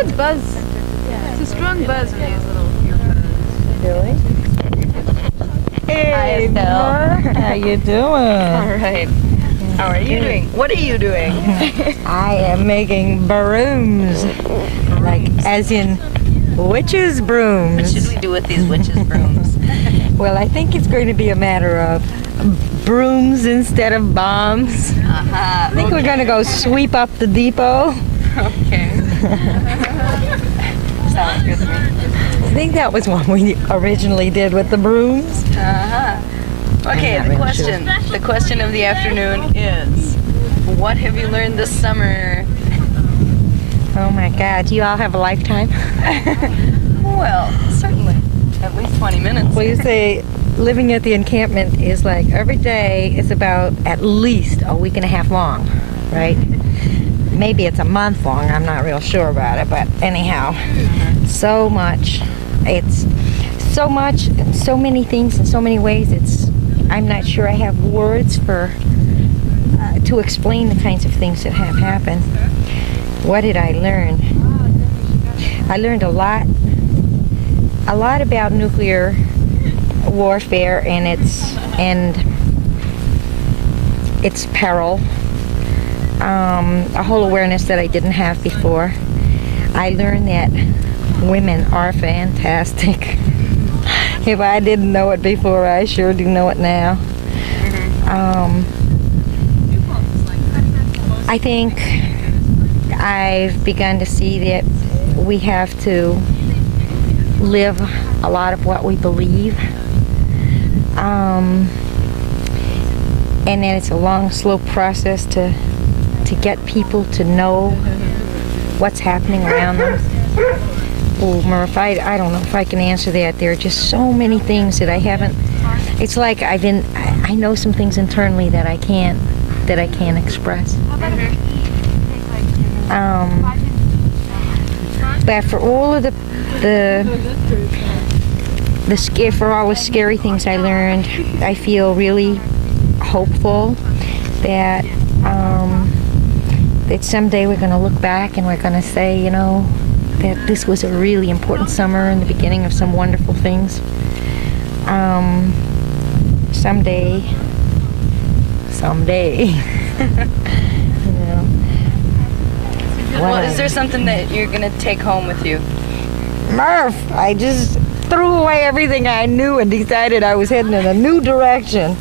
a buzz. It's a strong buzz in these little earbuds. Really? Hey, Hi, Estelle. how you doing? All right. How are you doing? What are you doing? I am making brooms, like as in witches' What brooms. should we do with these witches' brooms? Well, I think it's going to be a matter of brooms instead of bombs. I think we're going to go sweep up the depot. Okay. Sounds good to me. I think that was what we originally did with the brooms. Okay, I'm the not really question. The question of the afternoon is, what have you learned this summer? Oh my God, do you all have a lifetime? Well, certainly. At least 20 minutes. Well, you say living at the encampment is like every day is about at least a week and a half long, right? Maybe it's a month long, I'm not real sure about it, but anyhow, so much. It's so much, and so many things in so many ways. I'm not sure I have words for to explain the kinds of things that have happened. What did I learn? I learned a lot about nuclear warfare and its peril. A whole awareness that I didn't have before. I learned that women are fantastic. If I didn't know it before, I sure do know it now. I think I've begun to see that we have to live a lot of what we believe. And then it's a long, slow process to get people to know what's happening around them. Oh, Murph, I don't know if I can answer that. There are just so many things that I haven't. It's like I know some things internally that I can't express. But for all of for all the scary things I learned, I feel really hopeful that that someday we're going to look back and we're going to say, that this was a really important summer and the beginning of some wonderful things. Someday. Well, is there something that you're going to take home with you? Murph, I just threw away everything I knew and decided I was heading in a new direction.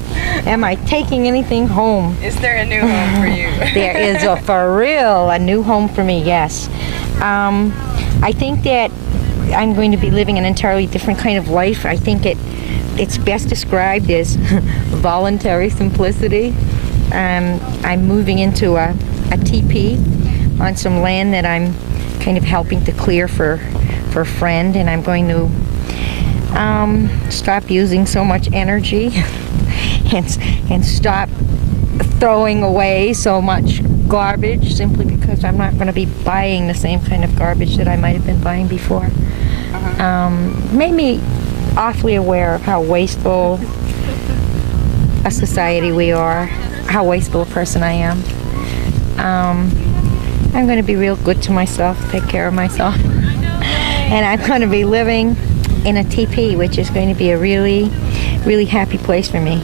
Am I taking anything home? Is there a new home for you? There is, for real, a new home for me, yes. I think that I'm going to be living an entirely different kind of life. I think it's best described as voluntary simplicity. I'm moving into a teepee on some land that I'm kind of helping to clear for a friend, and I'm going to stop using so much energy and stop throwing away so much garbage simply because I'm not going to be buying the same kind of garbage that I might have been buying before. Made me awfully aware of how wasteful a society we are, how wasteful a person I am. I'm going to be real good to myself, take care of myself. And I'm going to be living in a teepee, which is going to be a really, really happy place for me.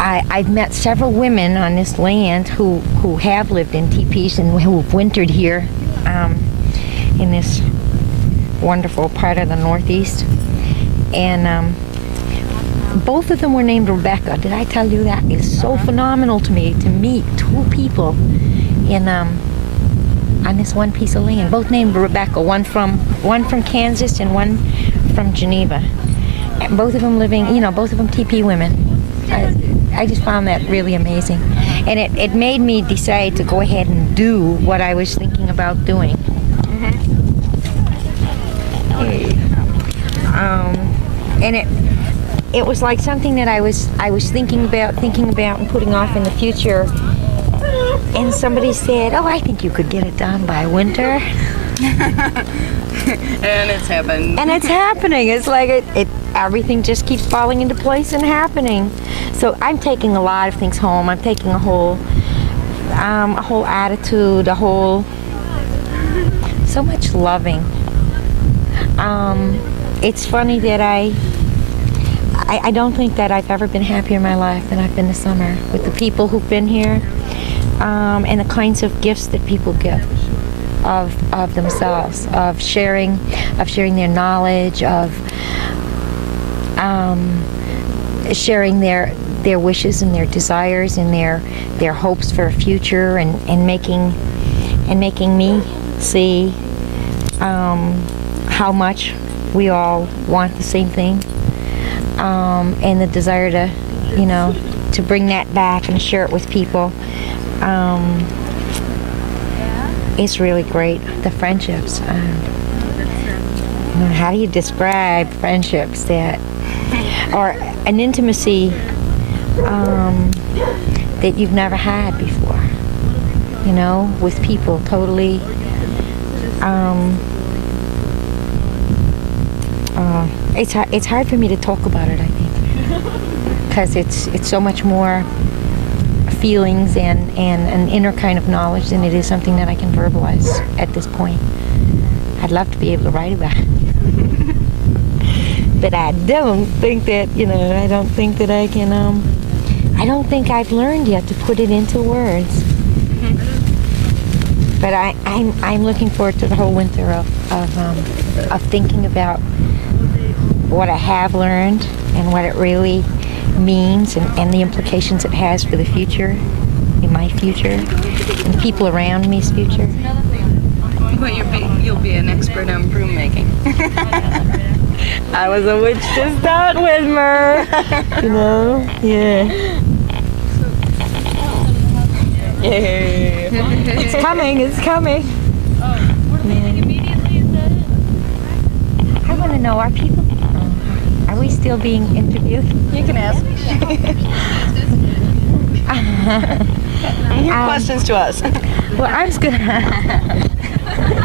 I've met several women on this land who have lived in teepees and who have wintered here in this wonderful part of the Northeast. And both of them were named Rebecca. Did I tell you that? It's so phenomenal to me to meet two people on this one piece of land. Both named Rebecca. One from Kansas and one from Geneva. And both of them living, both of them teepee women. I just found that really amazing. And it made me decide to go ahead and do what I was thinking about doing. And it was like something that I was thinking about and putting off in the future. And somebody said, "Oh, I think you could get it done by winter." And it's happened. And it's happening. It's like everything just keeps falling into place and happening. So I'm taking a lot of things home. I'm taking a whole a whole attitude, so much loving. It's funny that I don't think that I've ever been happier in my life than I've been this summer with the people who've been here, and the kinds of gifts that people give of themselves, of sharing their knowledge, of sharing their wishes and their desires and their hopes for a future, and making me see how much we all want the same thing, and the desire to bring that back and share it with people. It's really great. The friendships. How do you describe friendships or an intimacy that you've never had before? With people totally. It's hard for me to talk about it, I think, because it's so much more feelings and an inner kind of knowledge than it is something that I can verbalize at this point. I'd love to be able to write about it, but I don't think that I don't think that I can. I don't think I've learned yet to put it into words. But I'm looking forward to the whole winter of thinking about what I have learned and what it really means, and the implications it has for the future, in my future, and people around me's future. Well, you'll be an expert on broom making. I was a witch to start with, Mer. Yeah. Yeah. It's coming. I want to know, are we still being interviewed? You can ask. Your questions to us. Well, I was gonna.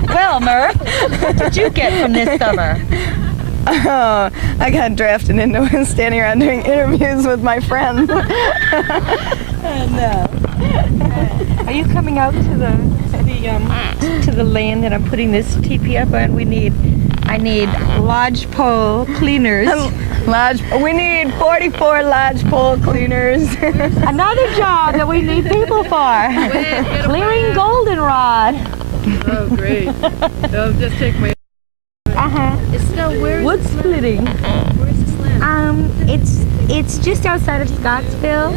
Well, Murph, what did you get from this summer? Oh, I got drafted into standing around doing interviews with my friends. No. Are you coming out to the land that I'm putting this teepee up on? I need lodgepole cleaners. We need 44 lodgepole cleaners. Another job that we need people for. Clearing goldenrod. Oh, great. I'll just take my... It's still, Wood splitting. Where's this land? It's just outside of Scottsville.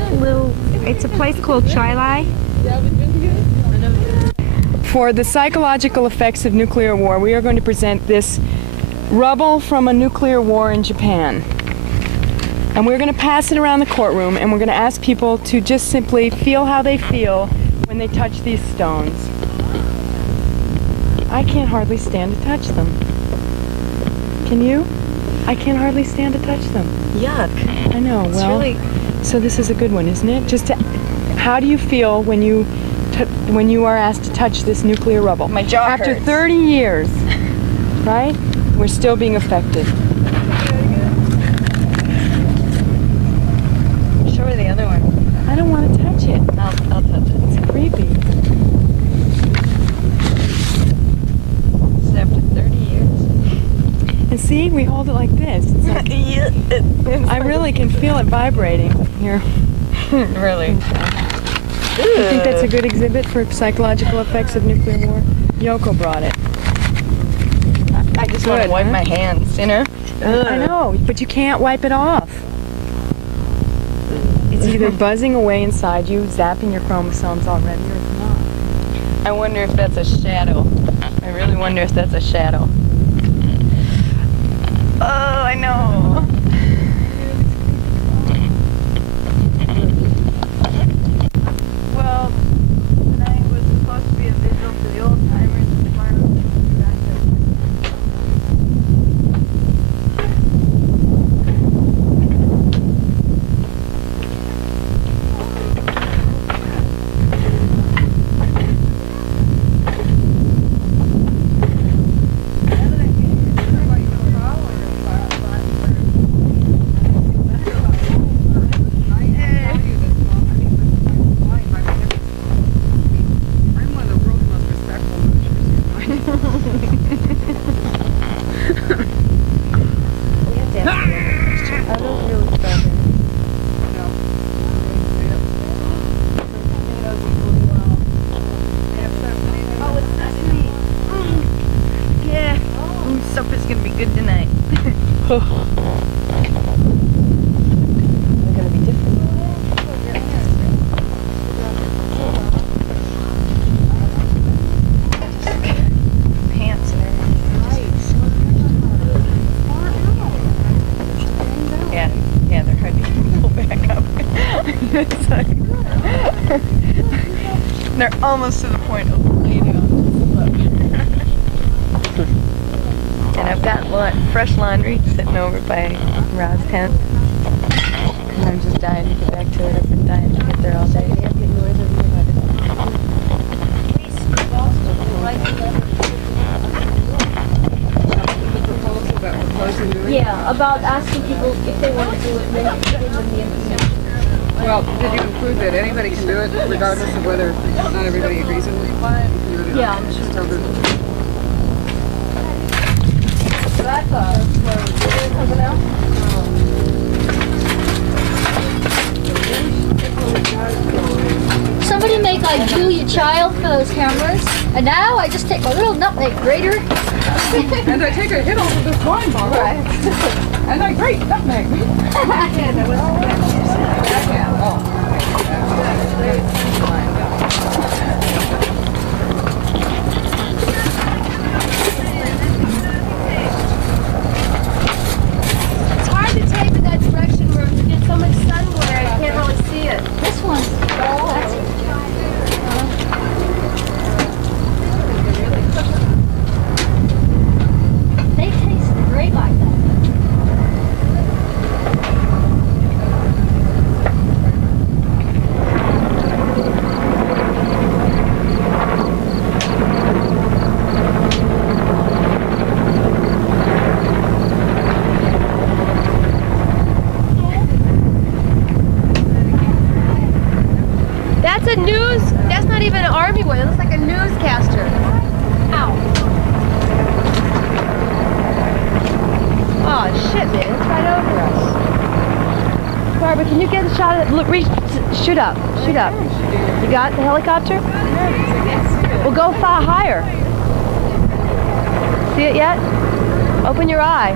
It's a place called Chilai. For the psychological effects of nuclear war, we are going to present this rubble from a nuclear war in Japan. And we're going to pass it around the courtroom, and we're going to ask people to just simply feel how they feel when they touch these stones. I can't hardly stand to touch them. Can you? I can't hardly stand to touch them. Yuck. I know. Well, so this is a good one, isn't it? How do you feel when you are asked to touch this nuclear rubble? My jaw After hurts. 30 years, right? We're still being affected. Show her the other one. I don't want to touch it. I'll touch it. It's creepy. It's after 30 years. And see, we hold it like this. It's like, I really can feel it vibrating here. Really? Do you think that's a good exhibit for psychological effects of nuclear war? Yoko brought it. I just want to wipe my hands, I know, but you can't wipe it off. It's either buzzing away inside you, zapping your chromosomes already, or it's not. I wonder if that's a shadow. I really wonder if that's a shadow. Oh, I know. Well, tonight was supposed to be a vigil for the old timers, and tomorrow gonna be different. Pants and everything. Yeah, they're hard to pull back up. It's like they're almost to the point of laying down. And I've got fresh laundry sitting over by Rod's tent. And I'm just dying to get back to it. I've been dying to get there all day. Yeah, about asking people if they want to do it and then giving them the information. Well, did you include that anybody can do it, regardless of whether not everybody agrees with it? Yeah. Just tell them. So that's something else. Somebody make like Julia Child for those cameras. And now I just take my little nutmeg grater. And I take a hit off of this wine bottle. Right. And I grate nutmeg. It's hard to take in that direction where you get so much sun where I can't really see it. This one's they taste great like that. That's a news, that's not even an army one, it looks like a newscaster. Ow. Oh shit, man, it's right over us. Barbara, can you get a shot of it? Look, reach, shoot up, shoot up. You got the helicopter? Well, go far higher. See it yet? Open your eye.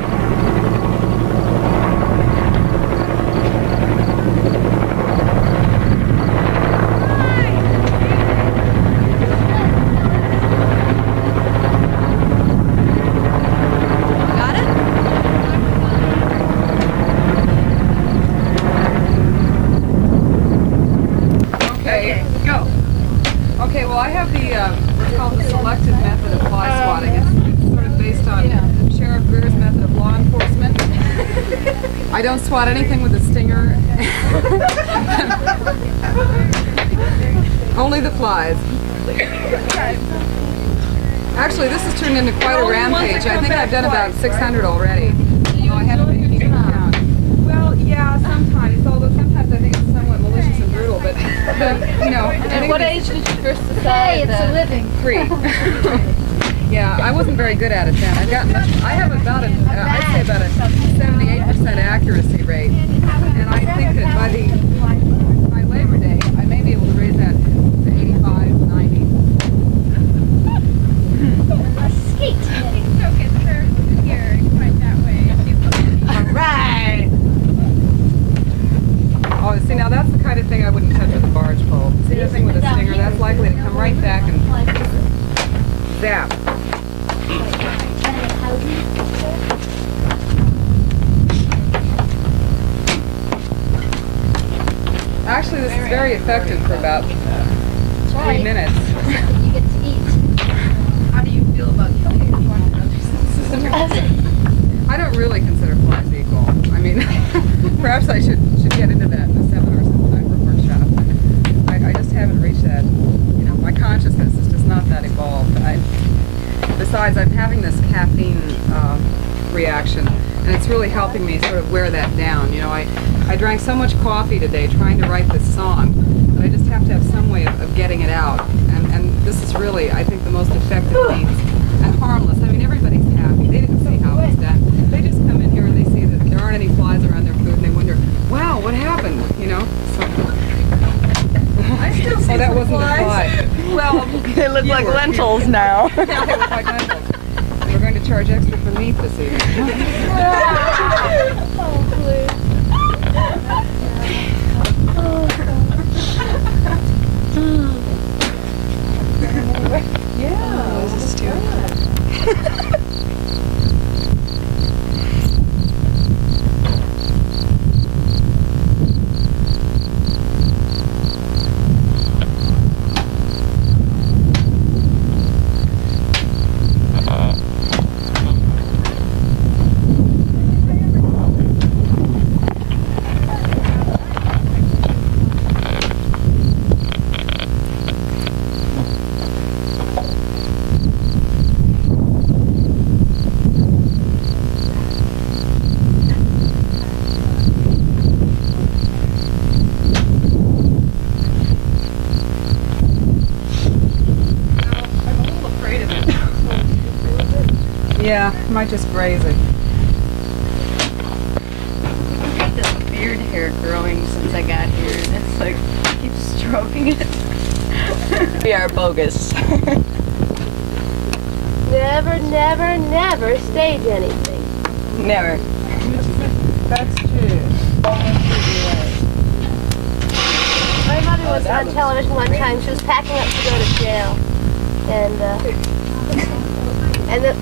Okay, well I have the, what's called the selected method of fly swatting. It's sort of based on Sheriff Greer's method of law enforcement. I don't swat anything with a stinger. Only the flies. Actually, this has turned into quite a rampage. I think I've done about 600 already. Oh, I haven't been keeping count. Well, yeah, sometimes, although sometimes I think it's somewhat malicious and brutal, but you know. At what age did you first Hey, decide it's a that? living. 3. Yeah, I wasn't very good at it then. I've gotten much, I have about a, I'd say about a 78% accuracy rate. And I think that by Labor Day, I may be able to raise that to 85, 90. Skate. Right. Oh, see, now that's the kind of thing I wouldn't touch with a barge pole. See the thing with a stinger? That's likely to come right back and zap. Actually, this is very effective for about 3 minutes. You get to eat. How do you feel about I don't really consider flies equal. I mean, perhaps I should get into that in a seminar sometime or workshop. I just haven't reached that. You know, my consciousness is just not that evolved. Besides, I'm having this caffeine reaction, and it's really helping me sort of wear that down. You know, I drank so much coffee today trying to write this song that I just have to have some way of getting it out. And this is really, I think, the most effective means. And harmless. I mean, everybody's happy. They didn't see how it's done. They just come in here and they see that there aren't any flies around their food, and they wonder, wow, what happened? You know? So, I still see that some wasn't flies. a fly. Well, They look like lentils now. yeah, they look like lentils. We're going to charge extra for meat this evening. Yeah, this is too. Yeah, might just graze it. I've got this beard hair growing since I got here, and it's like, I keep stroking it. We are bogus. Never, never, never stage anything. Never. That's true. My mother was on television one time. She was packing up to go to jail, and the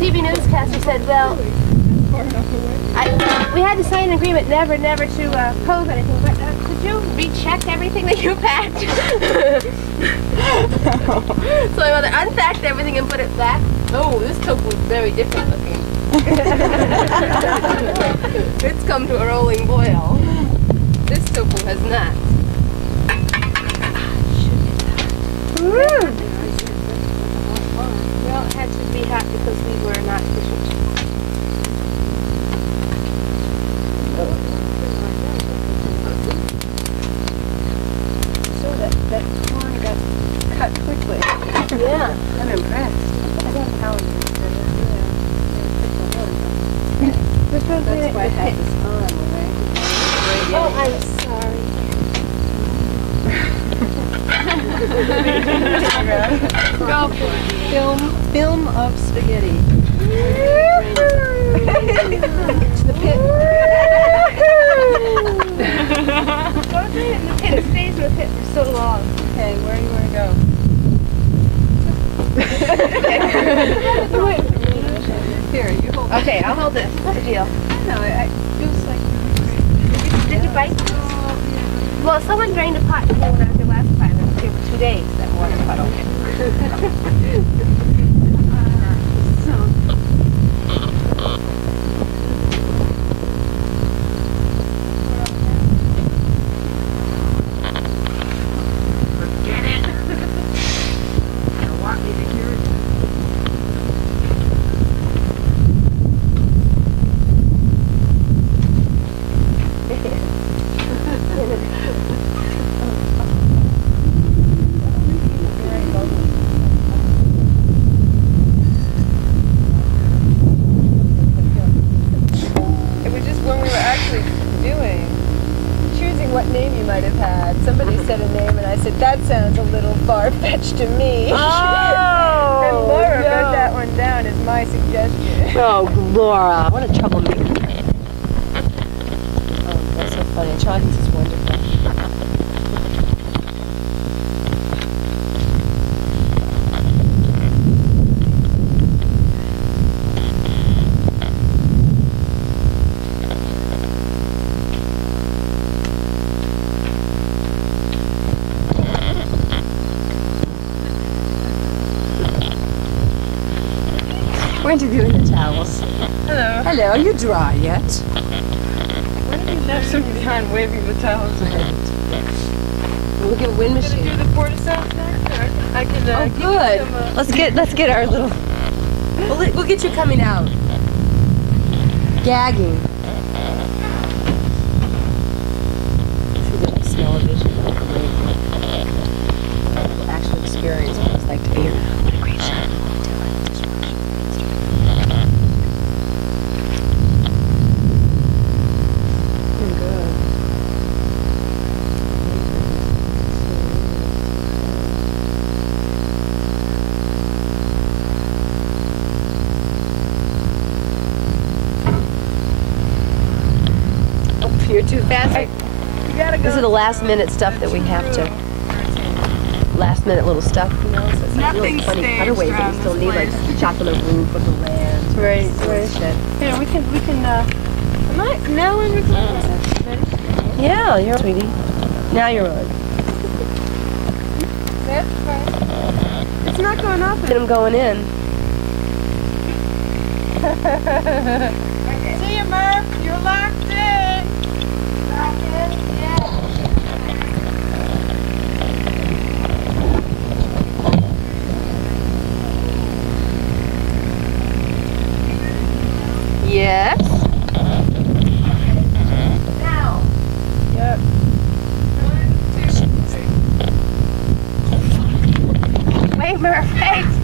TV newscaster said, "Well, we had to sign an agreement never to pose anything. But could you recheck everything that you packed?" So my mother unpacked everything and put it back. Oh, this tofu was very different looking. It's come to a rolling boil. This tofu has not. Well, it had to be hot because we were not fishing. So that corn got cut quickly. Yeah. I'm impressed. This was That's why I had this on, right? Oh, I'm sorry. Go for it. Film of spaghetti. To the pit. Don't do it in the pit. It stays in the pit for so long. Okay, where do you want to go? Here, you hold. Okay, I'll hold this. What's the deal? No, it feels like. Did you bite? Well, someone drained a pot in here when I was here last time. It was here for 2 days, that water puddle. It was just when we were actually choosing what name you might have had. Somebody said a name, and I said, that sounds a little far-fetched to me. Oh, And Laura no. wrote that one down as my suggestion. Oh, Laura, what a troublemaker. Oh, that's so funny. Chinese is wonderful. We're interviewing the towels. Hello. Hello, are you dry yet? There's somebody behind waving the towels around. We'll get a wind machine. Do the porta-south next? I can Oh, give you good. some, Let's get our little. We'll get you coming out. Gagging. See the smell of vision. Actual experience what it's like to be here. What a great shot. you're too fast. This is the last minute stuff that we have to. Last minute little stuff, you know. So it's like really Nothing's funny staged cutaways that around we still this need, like place. chopping the roof of the land. Right, Shit. Here, we can, am I, now we're recording. Yeah, you're sweetie. Now you're on. It's not going off. Get them going in. See you, Murph. You're locked in. Locked in? Yeah. Yes. Now. Yep. Wait, Murph. Hey.